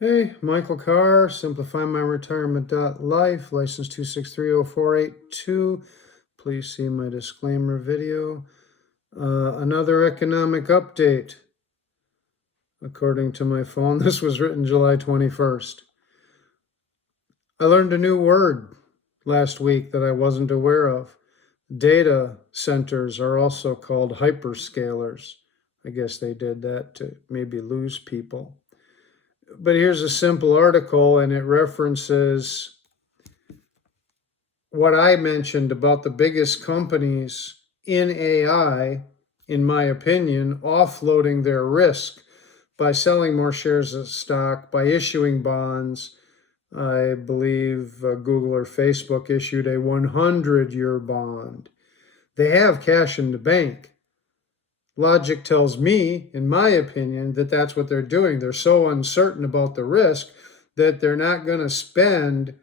Hey, Michael Carr, Simplifymyretirement.life, license 2630482. Please see my disclaimer video. Another economic update. According to my phone, this was written July 21st. I learned a new word last week that I wasn't aware of. Data centers are also called hyperscalers. I guess they did that to maybe lose people. But here's a simple article, and it references what I mentioned about the biggest companies in AI, in my opinion, offloading their risk by selling more shares of stock, by issuing bonds. I believe Google or Facebook issued a 100-year bond. They have cash in the bank. Logic tells me, in my opinion, that that's what they're doing. They're so uncertain about the risk that they're not going to spend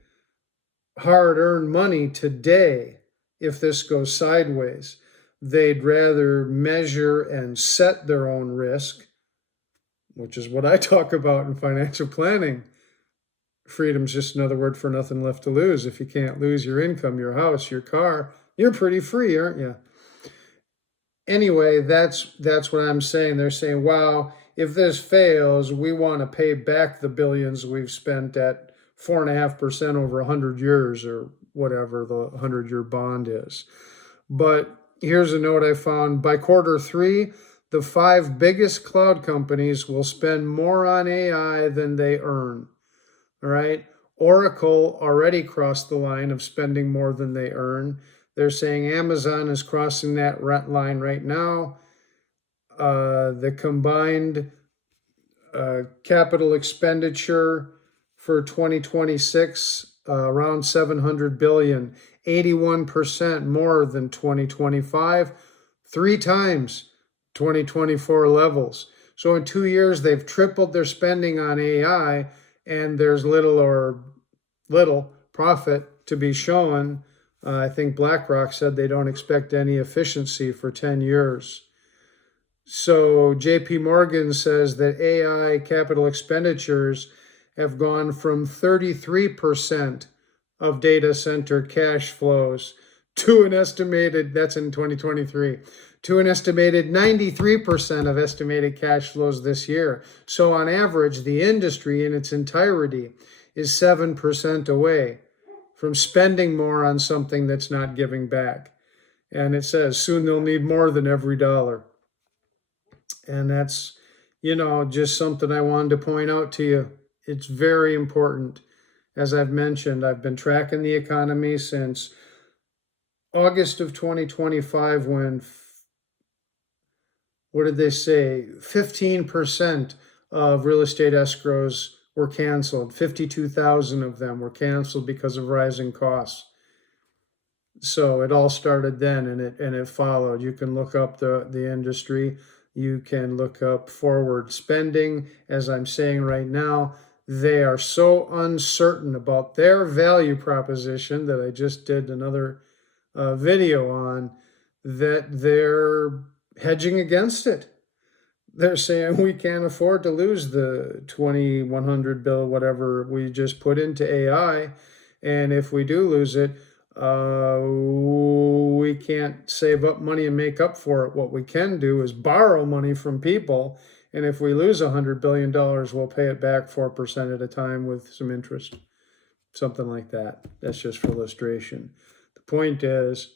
hard-earned money today if this goes sideways. They'd rather measure and set their own risk, which is what I talk about in financial planning. Freedom's just another word for nothing left to lose. If you can't lose your income, your house, your car, you're pretty free, aren't you? Anyway, that's what I'm saying. They're saying, wow, if this fails, we want to pay back the billions we've spent at 4.5% over 100 years, or whatever the 100-year bond is. But here's a note I found. By Q3, the 5 biggest cloud companies will spend more on AI than they earn. All right. Oracle already crossed the line of spending more than they earn. They're saying Amazon is crossing that line right now. The combined capital expenditure for 2026, around $700 billion, 81% more than 2025, 3 times 2024 levels. So in 2 years, they've tripled their spending on AI, and there's little profit to be shown. I think BlackRock said they don't expect any efficiency for 10 years. So JP Morgan says that AI capital expenditures have gone from 33% of data center cash flows to an estimated, that's in 2023, to an estimated 93% of estimated cash flows this year. So on average, the industry in its entirety is 7% away from spending more on something that's not giving back. And it says soon they'll need more than every dollar. And that's, just something I wanted to point out to you. It's very important. As I've mentioned, I've been tracking the economy since August of 2025, when, what did they say? 15% of real estate escrows were canceled. 52,000 of them were canceled because of rising costs. So it all started then, and it followed. You can look up the industry. You can look up forward spending. As I'm saying right now, they are so uncertain about their value proposition that I just did another video on, that they're hedging against it. They're saying we can't afford to lose the 2,100 bill, whatever we just put into AI. And if we do lose it, we can't save up money and make up for it. What we can do is borrow money from people. And if we lose $100 billion, we'll pay it back 4% at a time with some interest, something like that. That's just for illustration. The point is,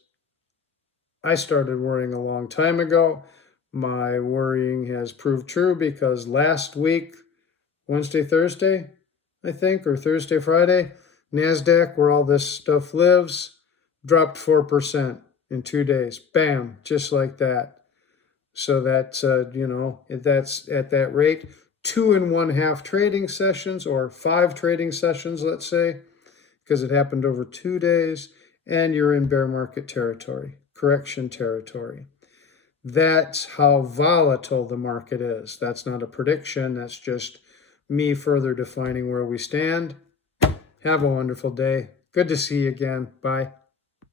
I started worrying a long time ago. My worrying has proved true, because last week, Wednesday, Thursday, I think, or Thursday, Friday, NASDAQ, where all this stuff lives, dropped 4% in 2 days. Bam, just like that. So that's, if that's at that rate, 2.5 trading sessions, or 5 trading sessions, let's say, because it happened over 2 days, and you're in bear market territory, correction territory. That's how volatile the market is. That's not a prediction. That's just me further defining where we stand. Have a wonderful day. Good to see you again. Bye.